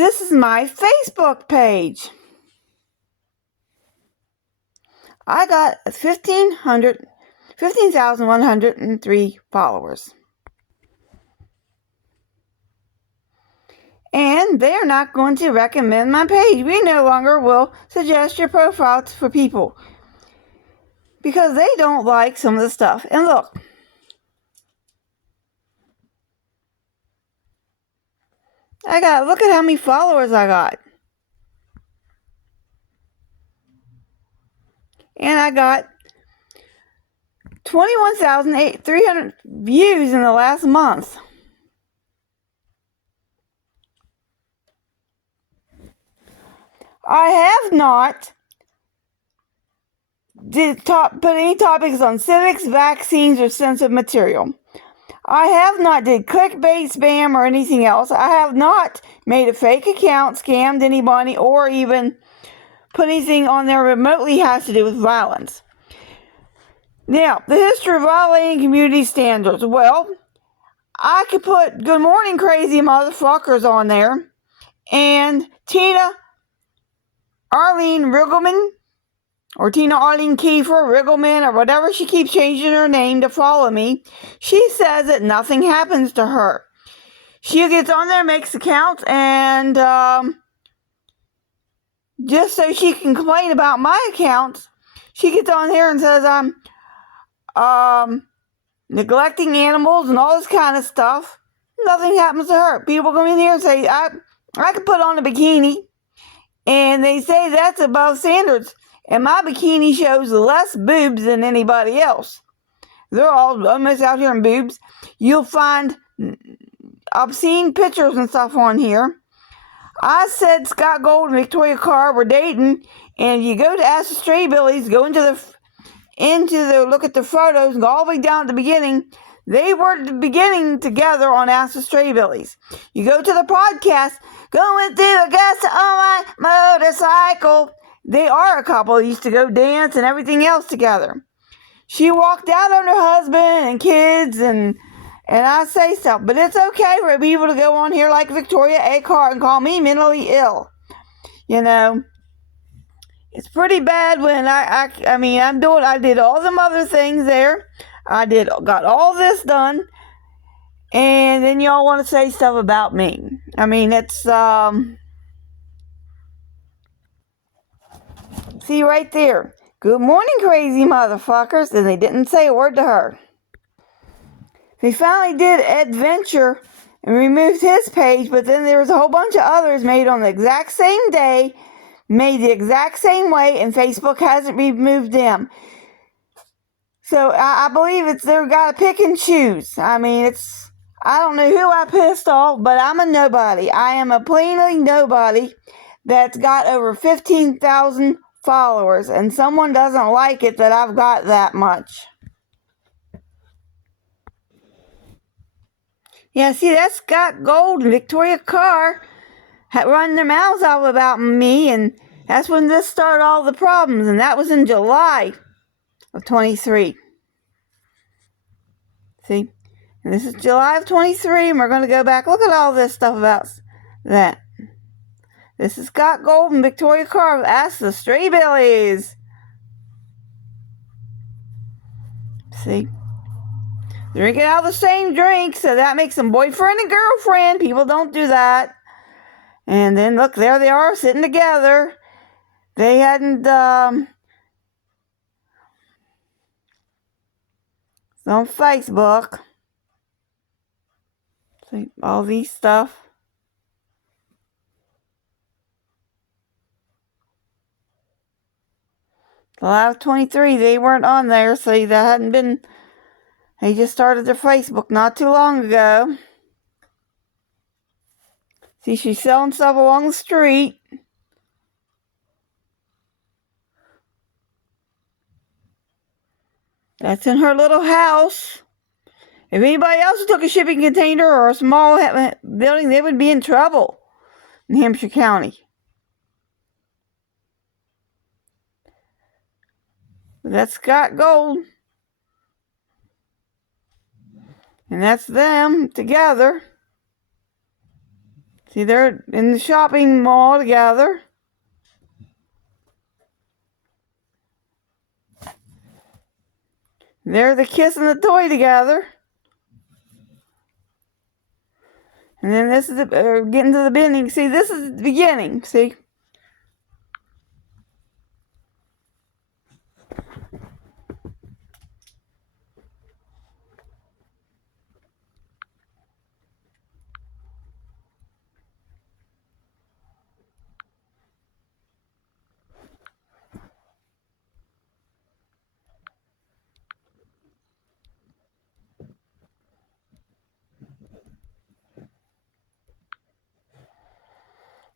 This is my Facebook page. I got 15,103 followers. And they're not going to recommend my page. We no longer will suggest your profile for people because they don't like some of the stuff. And look, look at how many followers I got. And I got 21,300 views in the last month. I have not put any topics on civics, vaccines, or sensitive material. I have not did clickbait, spam, or anything else. I have not made a fake account, scammed anybody, or even put anything on there remotely has to do with violence. Now, the history of violating community standards. Well, I could put good morning crazy motherfuckers on there, and Tina Arlene Riggleman, or Tina Arlene Kiefer, Riggleman, or whatever she keeps changing her name to follow me, she says that nothing happens to her. She gets on there, makes accounts, and just so she can complain about my accounts, she gets on here and says I'm neglecting animals and all this kind of stuff. Nothing happens to her. People come in here and say, I could put on a bikini, and they say that's above standards. And my bikini shows less boobs than anybody else. They're all almost out here in boobs. You'll find obscene pictures and stuff on here. I said Scott Gold and Victoria Carr were dating, and you go to Ask the Stray Billies, go into the look at the photos, and go all the way down at the beginning. They were at the beginning together on Ask the Stray Billies. You go to the podcast, going through the gas on my motorcycle. They are a couple. They used to go dance and everything else together. She walked out on her husband and kids, and I say stuff. But it's okay for people to go on here like Victoria A. Carr and call me mentally ill. You know, it's pretty bad when I did all them other things there. Got all this done. And then y'all want to say stuff about me. I mean, it's, see right there. Good morning, crazy motherfuckers. And they didn't say a word to her. They finally did Adventure and removed his page, but then there was a whole bunch of others made on the exact same day, made the exact same way, and Facebook hasn't removed them. So I believe they've got to pick and choose. I mean, I don't know who I pissed off, but I'm a nobody. I am a plainly nobody that's got over 15,000 followers, and someone doesn't like it that I've got that much. Yeah, see, that's Scott Gold and Victoria Carr had run their mouths off about me, and that's when this started all the problems, and that was in July of 23. See? And this is July of 23, and we're going to go back. Look at all this stuff about that. This is Scott Gold and Victoria Carr. Ask the Stray Billies. See? Drinking out of the same drink, so that makes them boyfriend and girlfriend. People don't do that. And then, look, there they are, sitting together. They hadn't, on Facebook. See, all these stuff. July of 23, they weren't on there, so that hadn't been. They just started their Facebook not too long ago. See, she's selling stuff along the street. That's in her little house. If anybody else took a shipping container or a small building, they would be in trouble in Hampshire County. But that's Scott Gold. And that's them together. See, they're in the shopping mall together. They're the kissing the toy together. And then this is getting to the beginning. See, this is the beginning. See?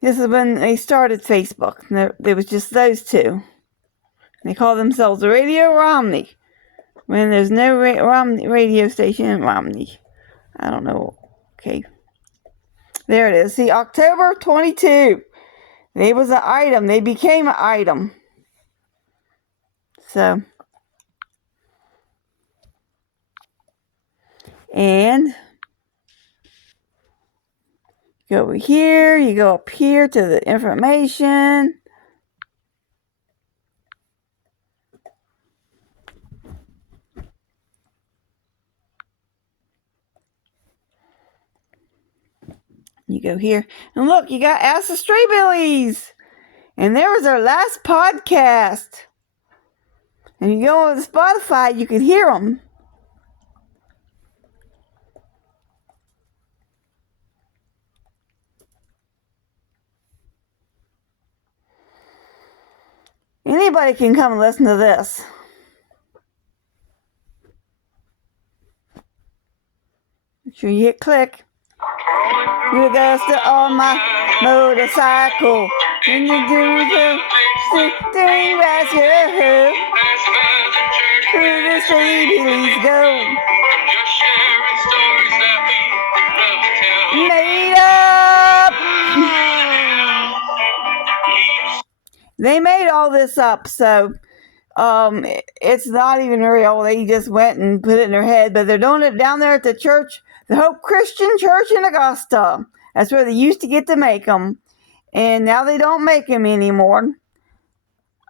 This is when they started Facebook. There was just those two. They call themselves Radio Romney. When there's no Romney radio station in Romney. I don't know. Okay. There it is. See, October 22. They was an item. They became an item. So. And. Go over here. You go up here to the information. You go here. And look, you got Ask the Stray Billies. And there was our last podcast. And you go on Spotify, you can hear them. Anybody can come and listen to this. Make sure you hit click. You go on my motorcycle. And you do the thing rescue. Where the Stray Billies go. Made up. They made all this up, so it's not even real. They just went and put it in their head, but they're doing it down there at the church, the Hope Christian Church in Augusta. That's where they used to get to make them, and now they don't make them anymore.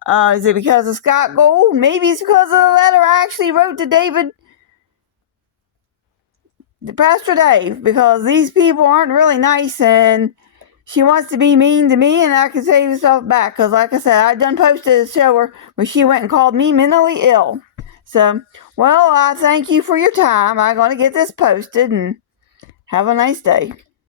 Is it because of Scott Gold? Maybe it's because of the letter I actually wrote to David, Pastor Dave, because these people aren't really nice, and she wants to be mean to me, and I can save herself back. Because, like I said, I done posted a show where she went and called me mentally ill. So, well, I thank you for your time. I'm going to get this posted, and have a nice day.